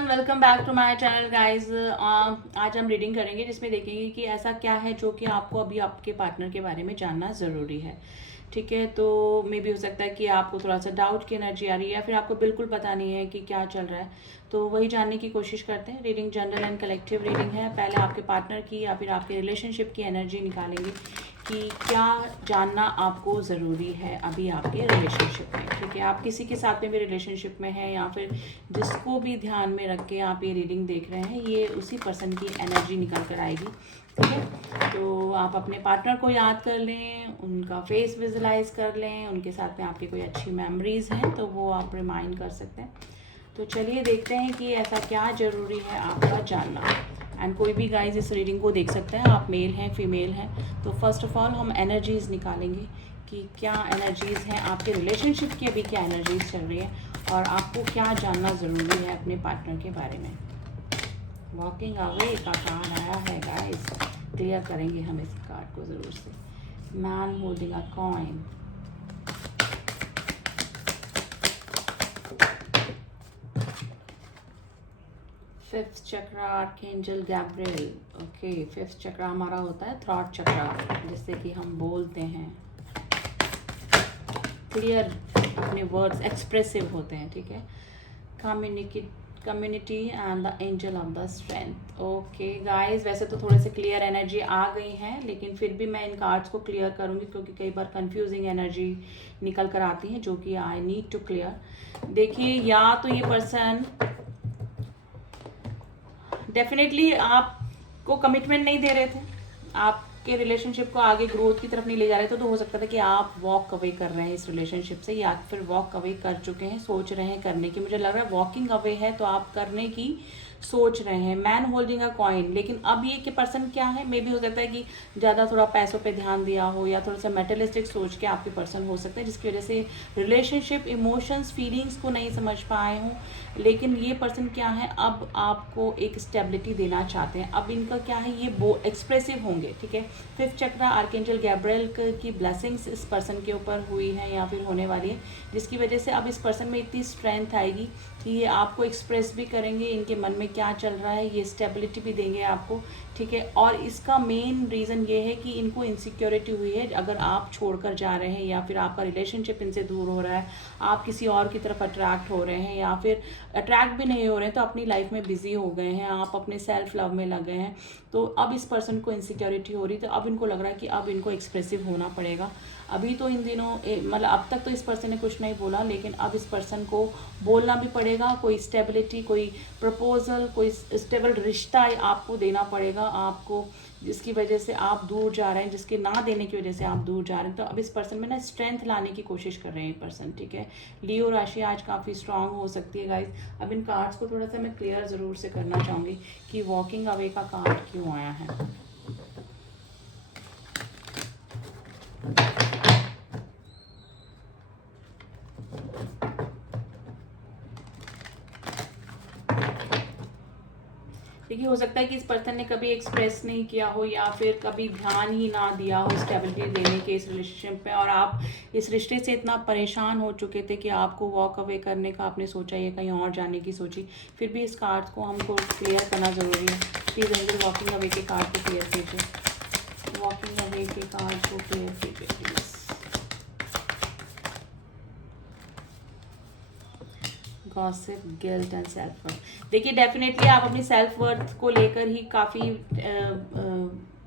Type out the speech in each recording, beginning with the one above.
Everyone, welcome back to my channel guys. आज हम reading करेंगे जिसमें देखेंगे कि ऐसा क्या है जो कि आपको अभी आपके पार्टनर के बारे में जानना ज़रूरी है। ठीक है, तो मे भी हो सकता है कि आपको थोड़ा सा डाउट की एनर्जी आ रही है या फिर आपको बिल्कुल पता नहीं है कि क्या चल रहा है, तो वही जानने की कोशिश करते हैं। Reading general and collective reading है। पहले आपके पार्टनर की या फिर आपके रिलेशनशिप की एनर्जी निकालेंगे कि क्या जानना आपको ज़रूरी है अभी आपके रिलेशनशिप में। ठीक है, आप किसी के साथ में भी रिलेशनशिप में हैं या फिर जिसको भी ध्यान में रख के आप ये रीडिंग देख रहे हैं, ये उसी पर्सन की एनर्जी निकल कर आएगी। ठीक है, तो आप अपने पार्टनर को याद कर लें, उनका फेस विजुलाइज कर लें, उनके साथ में आपकी कोई अच्छी मेमोरीज हैं तो वो आप रिमाइंड कर सकते हैं। तो चलिए देखते हैं कि ऐसा क्या ज़रूरी है आपका जानना। एंड कोई भी गाइज इस रीडिंग को देख सकते हैं, आप मेल हैं फीमेल हैं। तो फर्स्ट ऑफ ऑल हम एनर्जीज़ निकालेंगे कि क्या एनर्जीज़ हैं आपके रिलेशनशिप की, अभी क्या एनर्जीज़ चल रही है और आपको क्या जानना ज़रूरी है अपने पार्टनर के बारे में। वॉकिंग अवे का कार्ड आया है गाइस, क्लियर करेंगे हम इस कार्ड को ज़रूर से। Man holding a coin, fifth chakra archangel Gabriel. Okay, fifth chakra हमारा होता है थ्रॉट चक्रा, जिससे कि हम बोलते हैं, क्लियर अपने वर्ड्स एक्सप्रेसिव होते हैं। ठीक है, community and the angel of the strength. Okay guys, वैसे तो थोड़े से क्लियर एनर्जी आ गई हैं, लेकिन फिर भी मैं इन कार्ड्स को क्लियर करूंगी क्योंकि कई बार कंफ्यूजिंग एनर्जी निकल कर आती है जो कि आई नीड टू क्लियर। देखिए, या तो ये पर्सन डेफिनेटली आपको कमिटमेंट नहीं दे रहे थे, आपके रिलेशनशिप को आगे ग्रोथ की तरफ नहीं ले जा रहे थे, तो हो सकता था कि आप वॉक अवे कर रहे हैं इस रिलेशनशिप से या फिर वॉक अवे कर चुके हैं, सोच रहे हैं करने की। मुझे लग रहा है वॉकिंग अवे है तो आप करने की सोच रहे हैं। मैन होल्डिंग अ कॉइन, लेकिन अब ये कि पर्सन क्या है, मे भी हो सकता है कि ज़्यादा थोड़ा पैसों पे ध्यान दिया हो या थोड़ा सा मेटलिस्टिक सोच के आपके पर्सन हो सकते हैं, जिसकी वजह से रिलेशनशिप इमोशंस फीलिंग्स को नहीं समझ पाए हों। लेकिन ये पर्सन क्या है, अब आपको एक स्टेबिलिटी देना चाहते हैं। अब इनका क्या है, ये वो एक्सप्रेसिव होंगे। ठीक है, फिफ्थ चक्रा आर्कएंजल गैब्रियल की ब्लेसिंग्स इस पर्सन के ऊपर हुई है या फिर होने वाली है, जिसकी वजह से अब इस पर्सन में इतनी स्ट्रेंथ आएगी कि ये आपको एक्सप्रेस भी करेंगे इनके मन में क्या चल रहा है, ये स्टेबिलिटी भी देंगे आपको। ठीक है, और इसका मेन रीज़न ये है कि इनको इनसिक्योरिटी हुई है। अगर आप छोड़कर जा रहे हैं या फिर आपका रिलेशनशिप इनसे दूर हो रहा है, आप किसी और की तरफ अट्रैक्ट हो रहे हैं या फिर अट्रैक्ट भी नहीं हो रहे हैं, तो अपनी लाइफ में बिजी हो गए हैं, आप अपने सेल्फ लव में लग गए हैं, तो अब इस पर्सन को इनसिक्योरिटी हो रही, तो अब इनको लग रहा है कि अब इनको एक्सप्रेसिव होना पड़ेगा। अभी तो इन दिनों मतलब अब तक तो इस पर्सन ने कुछ नहीं बोला, लेकिन अब इस पर्सन को बोलना भी पड़ेगा। कोई स्टेबिलिटी, कोई प्रपोजल, कोई स्टेबल रिश्ता आपको देना पड़ेगा आपको, जिसकी वजह से आप दूर जा रहे हैं, जिसके ना देने की वजह से आप दूर जा रहे हैं। तो अब इस पर्सन में ना स्ट्रेंथ लाने की कोशिश कर रहे हैं ये पर्सन। ठीक है, लियो राशि आज काफ़ी स्ट्रांग हो सकती है गाइज। अब इन कार्ड्स को थोड़ा सा मैं क्लियर ज़रूर से करना चाहूँगी कि वॉकिंग अवे का कार्ड क्यों आया है। देखिए, हो सकता है कि इस पर्सन ने कभी एक्सप्रेस नहीं किया हो या फिर कभी ध्यान ही ना दिया हो स्टेबिलिटी देने के इस रिलेशनशिप में, और आप इस रिश्ते से इतना परेशान हो चुके थे कि आपको वॉक अवे करने का आपने सोचा, ये कहीं और जाने की सोची। फिर भी इस कार्ड को हमको क्लियर करना ज़रूरी है। प्लीज़ एंजल वॉकिंग अवे के कार्ड को क्लियर कीजिए, वॉकिंग अवे के कार्ड को क्लियर कीजिए please. Gossip, guilt and self worth. देखिए, डेफिनेटली आप अपनी सेल्फ वर्थ को लेकर ही काफ़ी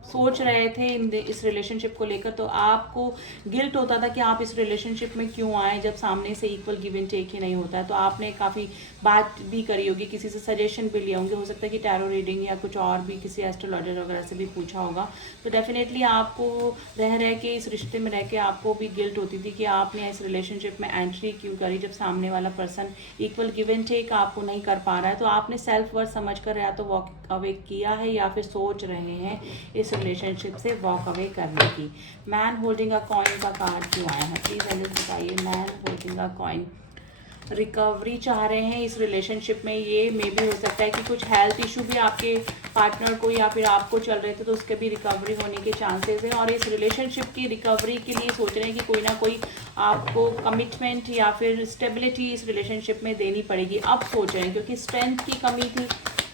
सोच रहे थे इस रिलेशनशिप को लेकर, तो आपको गिल्ट होता था कि आप इस रिलेशनशिप में क्यों आए जब सामने से इक्वल गिव एंड टेक ही नहीं होता है। तो आपने काफ़ी बात भी करी होगी, किसी से सजेशन भी लिए होंगे, हो सकता है कि टैरो रीडिंग या कुछ और भी किसी एस्ट्रोलॉजर वगैरह से भी पूछा होगा। तो डेफिनेटली आपको रह के इस रिश्ते में रह के आपको भी गिल्ट होती थी कि आपने इस रिलेशनशिप में एंट्री क्यों करी जब सामने वाला person equal give and take आपको नहीं कर पा रहा है। तो आपने सेल्फ वर्थ समझ कर या तो वॉक अवे किया है या फिर सोच रहे हैं इस रिलेशनशिप से वॉक अवे करने की। मैन होल्डिंग अ कॉइन का कार्ड क्यों आया है, प्लीज एंजल बताइए। Man holding a coin, recovery चाह रहे हैं इस रिलेशनशिप में। ये मे भी हो सकता है कि कुछ हेल्थ इशू भी आपके पार्टनर को या फिर आपको चल रहे थे, तो उसके भी रिकवरी होने के चांसेस हैं। और इस रिलेशनशिप की रिकवरी के लिए सोच रहे हैं कि कोई ना कोई आपको कमिटमेंट या फिर स्टेबिलिटी इस रिलेशनशिप में देनी पड़ेगी। अब सोच रहे हैं क्योंकि स्ट्रेंथ की कमी थी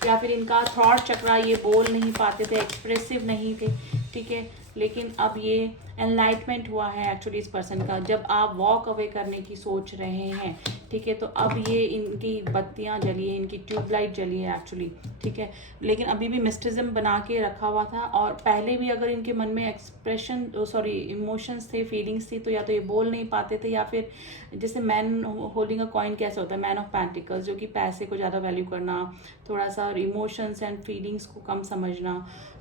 या फिर इनका थॉट चक्रा, ये बोल नहीं पाते थे, एक्सप्रेसिव नहीं थे, ठीक है। लेकिन अब ये एनलाइटमेंट हुआ है एक्चुअली इस पर्सन का, जब आप वॉक अवे करने की सोच रहे हैं, ठीक है। तो अब ये इनकी बत्तियां जली है, इनकी ट्यूबलाइट जली है एक्चुअली, ठीक है। लेकिन अभी भी मिस्टिज्म बना के रखा हुआ था, और पहले भी अगर इनके मन में इमोशंस थे, फीलिंग्स थी, तो या तो ये बोल नहीं पाते थे, या फिर जैसे मैन होल्डिंग अ कॉइन कैसे होता है, मैन ऑफ पेंटिकल्स, जो कि पैसे को ज़्यादा वैल्यू करना, थोड़ा सा इमोशंस एंड फीलिंग्स को कम समझना,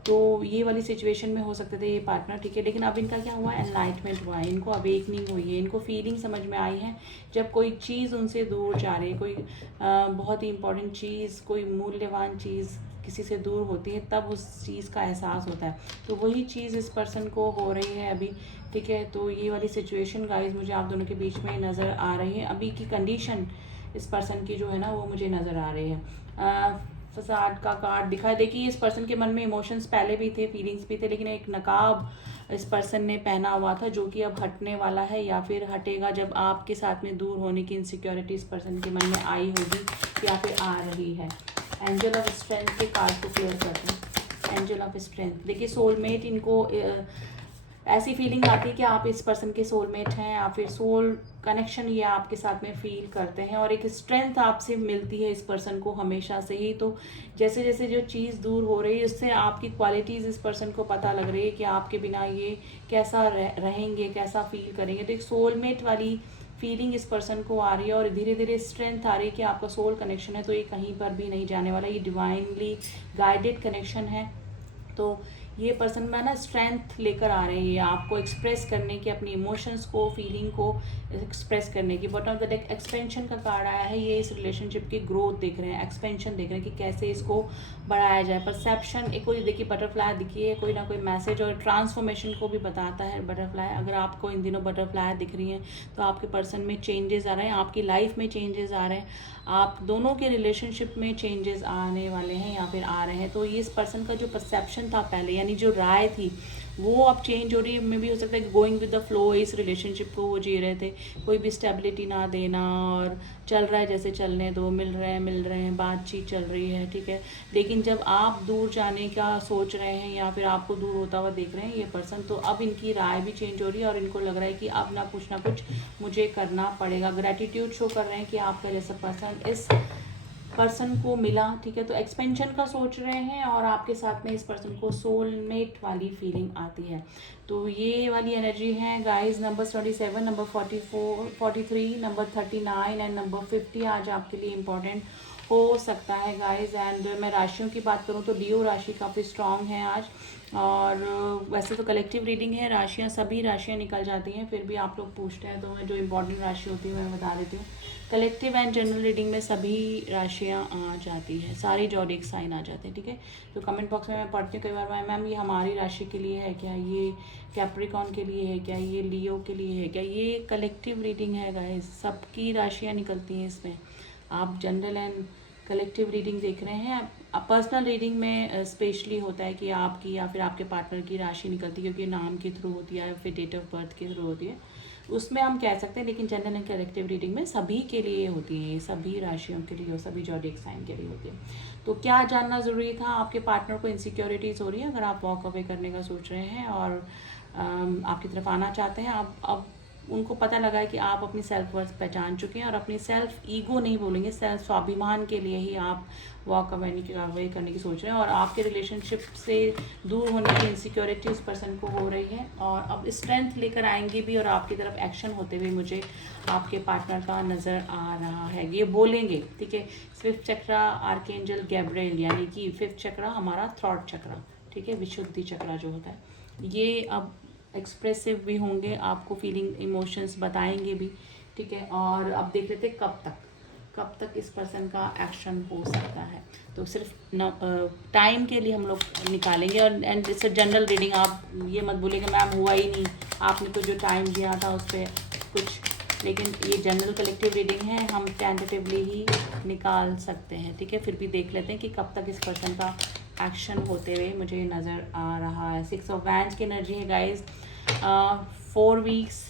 तो ये वाली सिचुएशन में हो सकते थे ये पार्टनर, ठीक है। लेकिन अब इनका क्या हुआ, एनलाइटमेंट हुआ है, इनको अवेकनिंग हुई है, इनको फीलिंग समझ में आई है। जब कोई चीज़ उनसे दूर जा रही है, कोई बहुत ही इंपॉर्टेंट चीज़, कोई मूल्यवान चीज़ किसी से दूर होती है, तब उस चीज़ का एहसास होता है। तो वही चीज़ इस पर्सन को हो रही है अभी, ठीक है। तो ये वाली सिचुएशन गाइस मुझे आप दोनों के बीच में नज़र आ रही है। अभी की कंडीशन इस पर्सन की जो है ना, वो मुझे नज़र आ रही है। फसाद का कार्ड दिखा है। देखिए, इस पर्सन के मन में इमोशंस पहले भी थे, फीलिंग्स भी थे, लेकिन एक नकाब इस पर्सन ने पहना हुआ था, जो कि अब हटने वाला है या फिर हटेगा जब आपके साथ में दूर होने की इनसिक्योरिटी इस पर्सन के मन में आई होगी या फिर आ रही है। एंजल ऑफ स्ट्रेंथ के कार्ड को क्लियर करते हैं। एंजल ऑफ स्ट्रेंथ, देखिए सोलमेट, इनको ऐसी फीलिंग आती है कि आप इस पर्सन के सोलमेट हैं, या फिर सोल कनेक्शन ये आपके साथ में फील करते हैं, और एक स्ट्रेंथ आपसे मिलती है इस पर्सन को हमेशा से ही। तो जैसे जैसे जो चीज़ दूर हो रही है, उससे आपकी क्वालिटीज़ इस पर्सन को पता लग रही है कि आपके बिना ये कैसा रहेंगे, कैसा फील करेंगे। तो एक सोलमेट वाली फीलिंग इस पर्सन को आ रही है, और धीरे धीरे स्ट्रेंथ आ रही है कि आपका सोल कनेक्शन है, तो ये कहीं पर भी नहीं जाने वाला, ये डिवाइनली गाइडेड कनेक्शन है। तो ये पर्सन में ना स्ट्रेंथ लेकर आ रहे हैं आपको एक्सप्रेस करने की, अपनी इमोशंस को, फीलिंग को एक्सप्रेस करने की। Bottom of the deck expansion का कार्ड आया है। ये इस रिलेशनशिप की ग्रोथ देख रहे हैं, एक्सपेंशन देख रहे हैं कि कैसे इसको बढ़ाया जाए। परसेप्शन, एक कोई देखिए बटरफ्लाई दिखी है, कोई ना कोई मैसेज और ट्रांसफॉर्मेशन को भी बताता है बटरफ्लाई। अगर आपको इन दिनों बटरफ्लाई दिख रही हैं, तो आपके पर्सन में चेंजेस आ रहे हैं, आपकी लाइफ में चेंजेस आ रहे हैं, आप दोनों के रिलेशनशिप में चेंजेस आने वाले हैं या फिर आ रहे हैं। तो ये इस पर्सन का जो परसेप्शन था पहले, यानी जो राय थी, वो अब चेंज हो रही है। में भी हो सकता है कि गोइंग विद द फ्लो इस रिलेशनशिप को वो जी रहे थे, कोई भी स्टेबिलिटी ना देना, और चल रहा है जैसे चलने दो, मिल रहे हैं, बातचीत चल रही है, ठीक है। लेकिन जब आप दूर जाने का सोच रहे हैं या फिर आपको दूर होता हुआ देख रहे हैं ये पर्सन, तो अब इनकी राय भी चेंज हो रही है, और इनको लग रहा है कि अब ना कुछ मुझे करना पड़ेगा। ग्रेटिट्यूड शो कर रहे हैं कि आपका जैसा पर्सन इस पर्सन को मिला, ठीक है। तो एक्सपेंशन का सोच रहे हैं, और आपके साथ में इस पर्सन को सोलमेट वाली फीलिंग आती है। तो ये वाली एनर्जी है guys. Number 27, number 44, 43, number 39 and number 50 आज आपके लिए इम्पोर्टेंट हो सकता है गाइस। एंड मैं राशियों की बात करूं तो लियो राशि काफ़ी स्ट्रांग है आज, और वैसे तो कलेक्टिव रीडिंग है, राशियां सभी राशियां निकल जाती हैं, फिर भी आप लोग पूछते हैं तो मैं जो इम्पोर्टेंट राशि होती है मैं बता देती हूँ। कलेक्टिव एंड जनरल रीडिंग में सभी राशियां आ जाती है, सारे जॉडिक साइन आ जाते हैं, ठीक है। तो कमेंट बॉक्स में मैं पढ़ती हूँ कई बार, मैम ये हमारी राशि के लिए है क्या, ये कैप्रिकॉन के लिए है क्या, ये लियो के लिए है क्या। ये कलेक्टिव रीडिंग है गाइस, सबकी राशियाँ निकलती हैं इसमें। आप जनरल एंड कलेक्टिव रीडिंग देख रहे हैं। पर्सनल रीडिंग में स्पेशली होता है कि आपकी या फिर आपके पार्टनर की राशि निकलती है, क्योंकि नाम के थ्रू होती है या फिर डेट ऑफ बर्थ के थ्रू होती है, उसमें हम कह सकते हैं। लेकिन जनरल एंड कलेक्टिव रीडिंग में सभी के लिए होती है, सभी राशियों के लिए और सभी जॉडिक साइन के लिए होती है। तो क्या जानना ज़रूरी था, आपके पार्टनर को इनसिक्योरिटीज़ हो रही है, अगर आप वॉक अवे करने का सोच रहे हैं और आपकी तरफ आना चाहते हैं, अब उनको पता लगा है कि आप अपनी सेल्फ वर्थ पहचान चुके हैं, और अपनी सेल्फ ईगो नहीं बोलेंगे, सेल्फ स्वाभिमान के लिए ही आप वॉक अवे करने की सोच रहे हैं। और आपके रिलेशनशिप से दूर होने की इनसिक्योरिटी उस पर्सन को हो रही है, और अब स्ट्रेंथ लेकर आएंगे भी, और आपकी तरफ एक्शन होते हुए मुझे आपके पार्टनर का नज़र आ रहा है, ये बोलेंगे, ठीक है। फिफ्थ चक्रा आर्कएंजल गैब्रिएल, यानी कि फिफ्थ चक्रा हमारा थॉट चक्रा, ठीक है, विशुद्धि चक्रा जो होता है, ये अब एक्सप्रेसिव भी होंगे, आपको फीलिंग इमोशंस बताएंगे भी, ठीक है। और अब देख लेते कब तक इस पर्सन का एक्शन हो सकता है। तो सिर्फ टाइम के लिए हम लोग निकालेंगे, और एंड जैसे जनरल रीडिंग, आप ये मत बोलिएगा मैम हुआ ही नहीं, आपने तो जो टाइम दिया था उस पर कुछ लेकिन ये जनरल कलेक्टिव रीडिंग है, हम टेंटेटिवली ही निकाल सकते हैं, ठीक है। फिर भी देख लेते हैं कि कब तक इस पर्सन का एक्शन होते हुए मुझे नज़र आ रहा है। 6 ऑफ वैंड्स की एनर्जी है गाइज। 4 वीक्स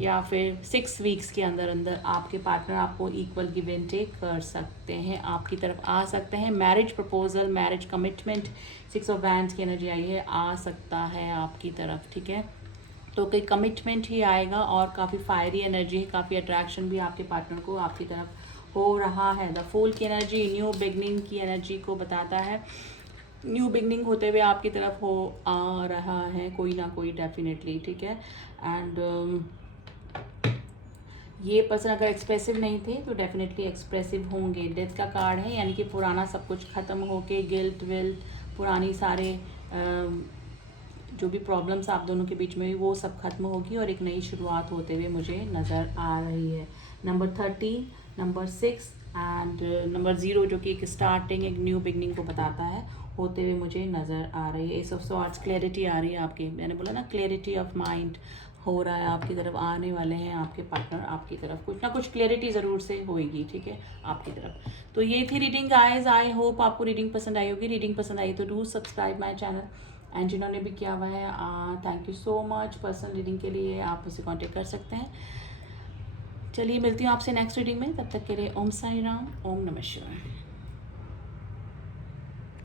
या फिर 6 वीक्स के अंदर अंदर आपके पार्टनर आपको इक्वल गिव एंड टेक कर सकते हैं, आपकी तरफ आ सकते हैं। Marriage proposal, marriage commitment, 6 of wands की एनर्जी आई है, आ सकता है आपकी तरफ, ठीक है। तो कोई कमिटमेंट ही आएगा और काफ़ी फायरी एनर्जी है, काफ़ी अट्रैक्शन भी आपके पार्टनर को आपकी तरफ हो रहा है। द फूल की एनर्जी न्यू बिगनिंग की एनर्जी को बताता है। न्यू बिगनिंग होते हुए आपकी तरफ हो आ रहा है कोई ना कोई, डेफिनेटली, ठीक है। एंड ये पर्सन अगर एक्सप्रेसिव नहीं थे तो डेफिनेटली एक्सप्रेसिव होंगे। डेथ का कार्ड है, यानी कि पुराना सब कुछ ख़त्म होके गिल्ट विल्ट, पुरानी सारे जो भी प्रॉब्लम्स आप दोनों के बीच में हुई वो सब खत्म होगी और एक नई शुरुआत होते हुए मुझे नज़र आ रही है। नंबर 13, नंबर 6 एंड नंबर 0 जो कि एक स्टार्टिंग, एक न्यू बिगनिंग को बताता है, होते हुए मुझे नज़र आ रही है। एस ऑफ सॉर्ड्स, क्लैरिटी आ रही है आपकी, मैंने बोला ना क्लैरिटी ऑफ माइंड हो रहा है, आपकी तरफ आने वाले हैं आपके पार्टनर, आपकी तरफ कुछ ना कुछ क्लैरिटी ज़रूर से होएगी, ठीक है, आपकी तरफ। तो ये थी रीडिंग गाइस, आई होप आपको रीडिंग पसंद आई होगी। रीडिंग पसंद आई तो do subscribe my channel, and जिन्होंने भी किया हुआ है thank you so much. Personal reading के लिए आप उसे कांटेक्ट कर सकते हैं। चलिए मिलती हूँ आपसे नेक्स्ट रीडिंग में, तब तक के लिए ओम साई राम, ओम नमः शिवाय।